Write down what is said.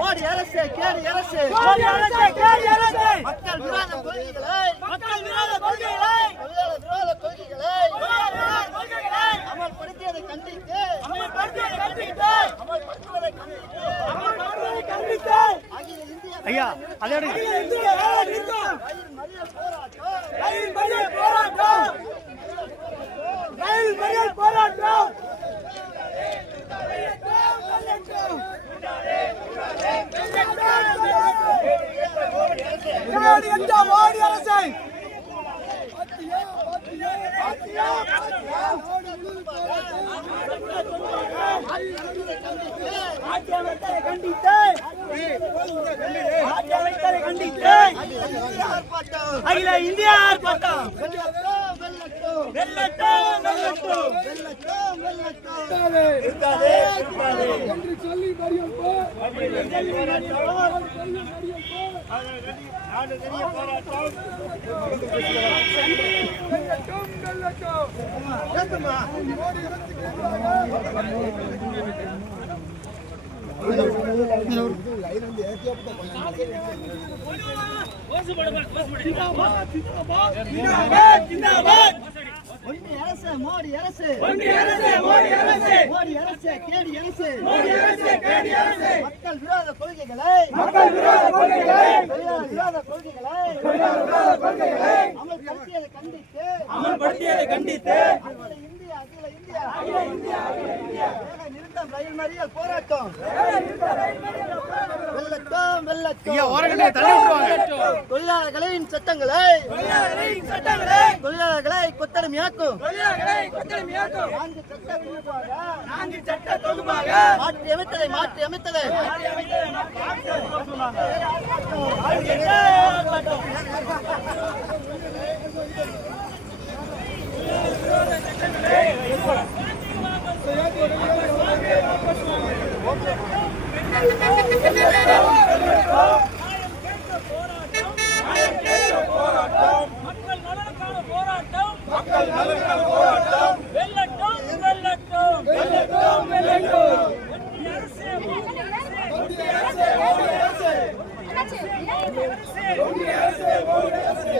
மோடி அரசு கேடு அரசு மக்கள் விரோத கொள்கைகளை அமல்படுத்தியதை கண்டித்து ஐயா அதோட போராட்டம் மோடி அரசை அகில இந்தியா ஆர்ப்பாட்டம் என்று சொல்லி மறியல் மோடி அரசு கேடி அரசு மக்கள் விரோத கொள்கைகளை அமல்படுத்தியதை கண்டித்து அகில இந்தியா நிறுத்தம் ரயில் மறியல் போராட்டம் தொழிலாளர்களின் சட்டங்களை கொத்தடிமையாக்கும் 4 சட்ட தொகுப்பாக மாற்றி அமைத்ததை